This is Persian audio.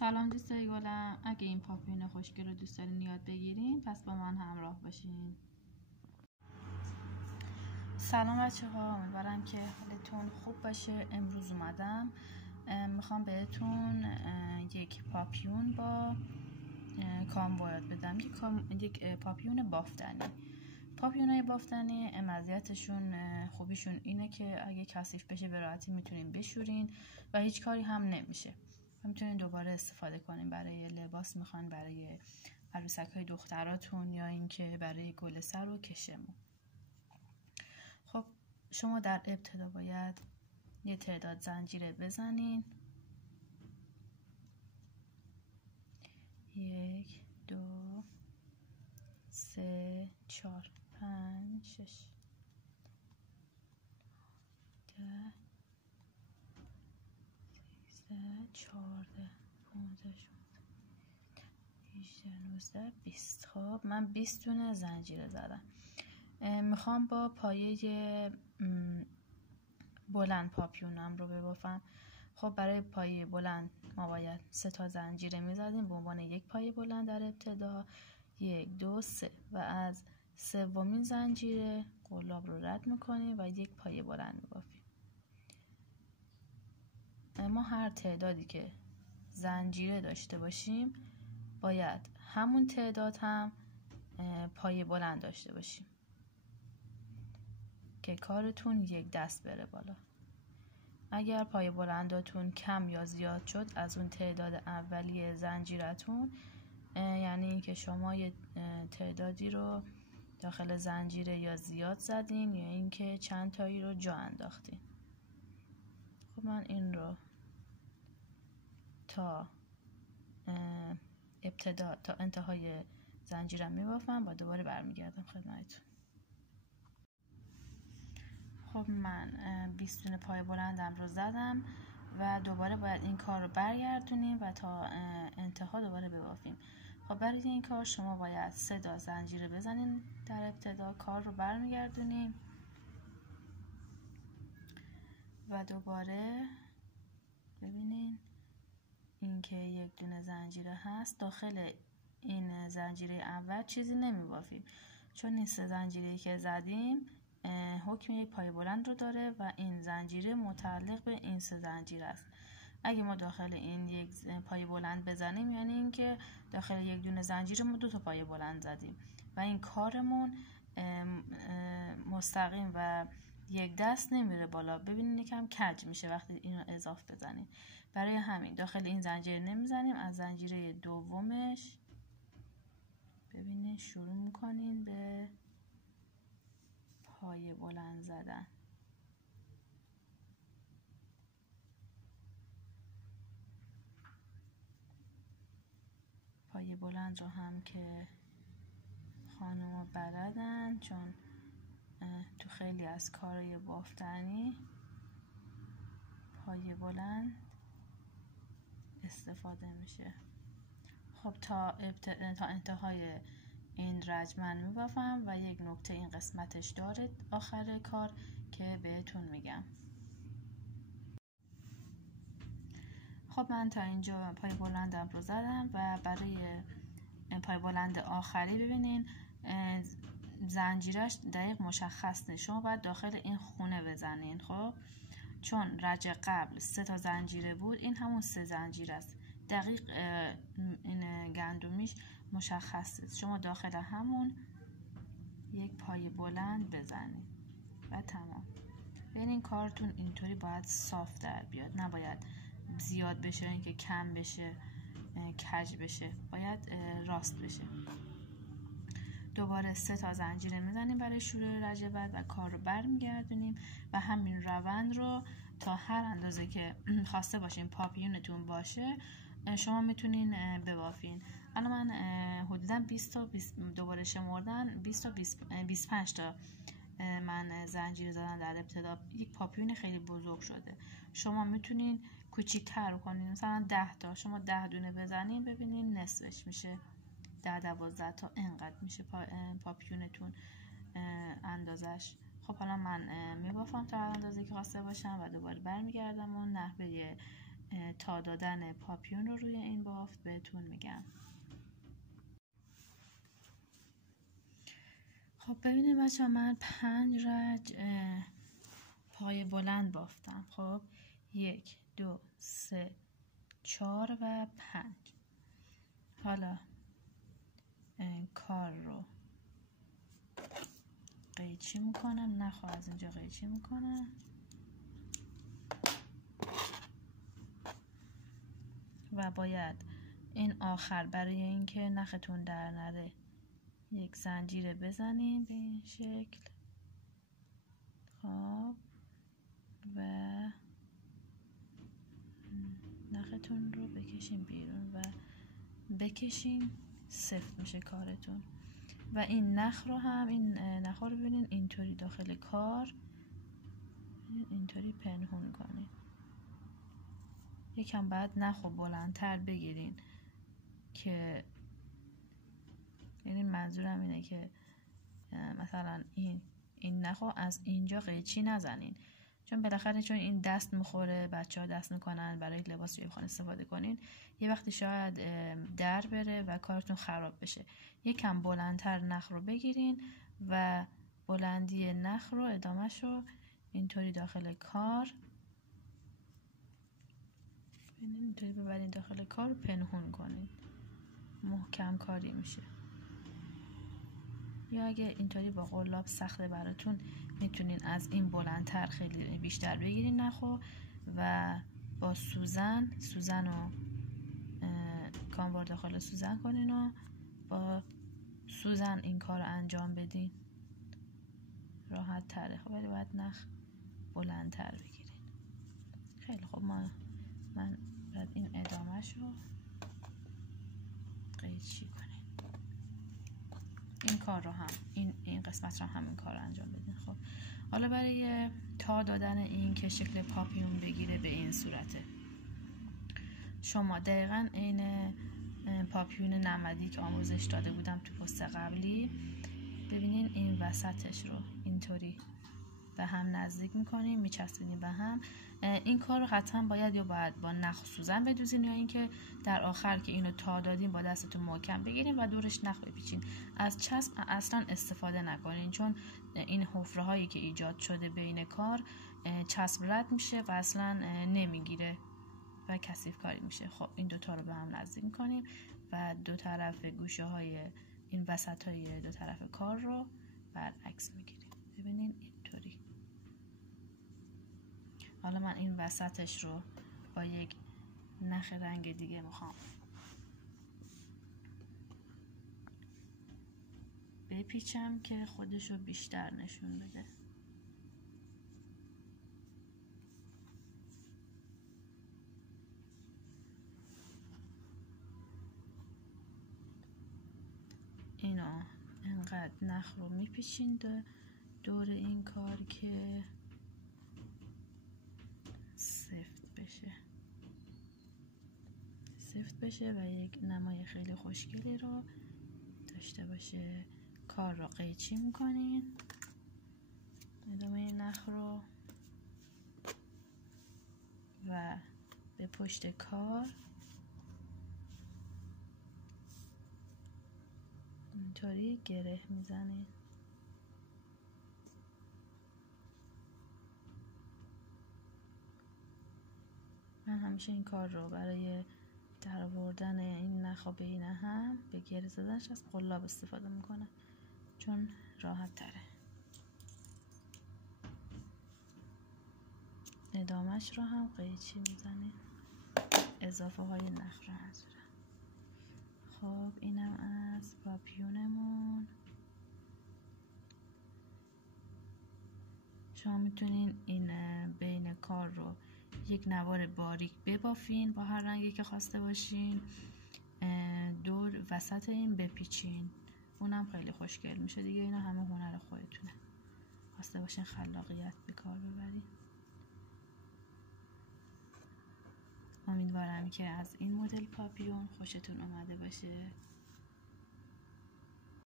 سلام دوستای گلم، اگه این پاپیون خوشگل رو دوست دارین یاد بگیرین پس با من همراه باشین. سلام بچه‌ها، امیدوارم که حالتون خوب باشه. امروز اومدم میخوام بهتون یک پاپیون با کامبو یاد بدم. یک پاپیون بافتنی. پاپیونای بافتنی مزیتشون خوبیشون اینه که اگه کثیف بشه به راحتی میتونین بشورین و هیچ کاری هم نمیشه. میتونین دوباره استفاده کنین برای لباس میخوان، برای عروسک‌های دختراتون یا اینکه برای گل سر و کشمون. خب شما در ابتدا باید یه تعداد زنجیره بزنین. 1 2 3 4 5 6 10 14 15 18 19 20. خب من 20 دونه زنجیره زدم. میخوام با پایه بلند پاپیونم رو ببافم. خب برای پایه بلند ما باید 3 تا زنجیره میزدیم به عنوان یک پایه بلند در ابتدا. 1 2 3 و از سومین زنجیره قلاب رو رد میکنیم و یک پایه بلند میبافیم. ما هر تعدادی که زنجیره داشته باشیم باید همون تعداد هم پایه بلند داشته باشیم که کارتون یک دست بره بالا. اگر پایه بلنداتون کم یا زیاد شد از اون تعداد اولیه زنجیرتون، یعنی اینکه شما یه تعدادی رو داخل زنجیره یا زیاد زدین یا اینکه چند تایی رو جا انداختین. خب من این رو تا ابتدا تا انتهای زنجیرم میبافم و دوباره برمیگردم خدمتتون. خب من 20 دونه پای بلندم رو زدم و دوباره باید این کار رو برگردونیم و تا انتها دوباره ببافیم. خب برای این کار شما باید 3 تا زنجیره بزنین در ابتدا، کار رو برمیگردونیم و دوباره ببینین اینکه یک دونه زنجیره هست. داخل این زنجیره اول چیزی نمیبافیم چون این 3 زنجیره که زدیم حکم یک پای بلند رو داره و این زنجیره متعلق به این 3 زنجیره است. اگه ما داخل این یک پای بلند بزنیم یعنی اینکه داخل یک دونه زنجیره ما 2 تا پای بلند زدیم و این کارمون مستقیم و یک دست نمیره بالا. ببینید یکم کج میشه وقتی اینو اضافه بزنیم. برای همین داخل این زنجیره نمیزنیم. از زنجیره دومش ببینید شروع میکنین به پای بلند زدن. پای بلند رو هم که خانوما بلدن چون تو خیلی از کارهای بافتنی پای بلند استفاده میشه. خب تا انتهای این رج من میبافم و یک نکته این قسمتش داره آخر کار که بهتون میگم. خب من تا اینجا پای بلندم رو زدم و برای پای بلند آخری ببینین زنجیرش دقیق مشخص نیست. شما باید داخل این خونه بزنین. خب چون رج قبل 3 تا زنجیره بود، این همون 3 زنجیره است. دقیق این گندمیش مشخص است. شما داخل همون یک پای بلند بزنید و تمام. این کارتون اینطوری باید صاف در بیاد، نباید زیاد بشه اینکه کم بشه کج بشه، باید راست بشه. دوباره 3 تا زنجیره میزنیم برای شروع رج بعد و کار رو برمیگردونیم و همین روند رو تا هر اندازه که خواسته باشین پاپیونتون باشه شما میتونین ببافین. الان من حدودا 20 تا دوباره شمردن 20 تا 25 تا من زنجیره زدن در ابتدا. یک پاپیون خیلی بزرگ شده. شما میتونین کوچیک‌تر کنین، مثلا 10 تا. شما 10 دونه بزنین ببینین نصفش میشه 10 12 تا اینقدر میشه پاپیونتون اندازش. خب حالا من میبافم تا اندازه که خواسته باشم و دوباره برمیگردم و نحوه تا دادن پاپیون رو روی این بافت بهتون میگم. خب ببینید بچه ها، من 5 رج پای بلند بافتم. خب 1 2 3 4 و 5. حالا کار رو قیچی میکنم، نخو از اینجا قیچی میکنم و باید این آخر برای اینکه نختون در نره یک زنجیره بزنیم به این شکل. خب و نختون رو بکشیم بیرون و بکشیم، سفت میشه کارتون. و این نخ رو هم، این نخ رو ببینین اینطوری داخل کار اینطوری پنهون کنین. یکم بعد نخ رو بلندتر بگیرین که یعنی منظورم اینه که مثلا این نخ رو از اینجا قیچی نزنین، چون بالاخره چون این دست میخوره، بچه ها دست میکنن برای لباس روی بخوان استفاده کنین، یه وقتی شاید در بره و کارتون خراب بشه. یکم بلندتر نخ رو بگیرین و بلندی نخ رو ادامهش رو اینطوری داخل کار اینطوری ببرین داخل کار رو پنهون کنین، محکم کاری میشه. یا اگه اینطوری با قلاب سخته براتون، میتونین از این بلندتر خیلی بیشتر بگیرین نخو و با سوزن رو کامبر داخل سوزن کنین و با سوزن این کار رو انجام بدین، راحت تره. خب ولی باید نخ بلندتر بگیرین. خیلی خب، من باید این ادامهش رو قیچی کنین. این کار رو هم این قسمت رو همین کار رو انجام بدین. خب حالا برای تا دادن این که شکل پاپیون بگیره به این صورته، شما دقیقاً این پاپیون نمدی که آموزش داده بودم تو پست قبلی، ببینین این وسطش رو اینطوری به هم نزدیک میکنیم، میچسبونیم به هم. این کار رو حتما باید با نخ سوزن بدوزین، یا اینکه در آخر که اینو تا دادین با دستتون محکم بگیرین و دورش نخ بپیچین. از چسب اصلا استفاده نکنین، چون این حفره هایی که ایجاد شده بین کار چسب رد میشه و اصلا نمیگیره و کثیف کاری میشه. خب این دوتا رو به هم نزدیک میکنیم و دو طرف گوشه های این وسط های دو طرف کار رو برعکس میگیریم. ببینین اینطوری. حالا من این وسطش رو با یک نخ رنگ دیگه میخوام بپیچم که خودش رو بیشتر نشون بده. اینو انقدر نخ رو میپیچین دور این کار که سفت بشه و یک نمای خیلی خوشگلی رو داشته باشه. کار رو قیچی میکنین، ادامه نخ رو و به پشت کار اینطوری گره میزنین. من همیشه این کار رو برای در آوردن این نخا بین هم به گره زدنش از قلاب استفاده میکنم، چون راحت تره. ادامهش رو هم قیچی میزنیم، اضافه های نخ رو منظورم. خب اینم از پاپیونمون. شما میتونین این بین کار رو یک نوار باریک ببافین با هر رنگی که خواسته باشین، دور وسط این بپیچین، اونم خیلی خوشگل میشه دیگه. اینا همه هنر خودتونه، خواسته باشین خلاقیت به کار ببرین. امیدوارم که از این مدل پاپیون خوشتون اومده باشه.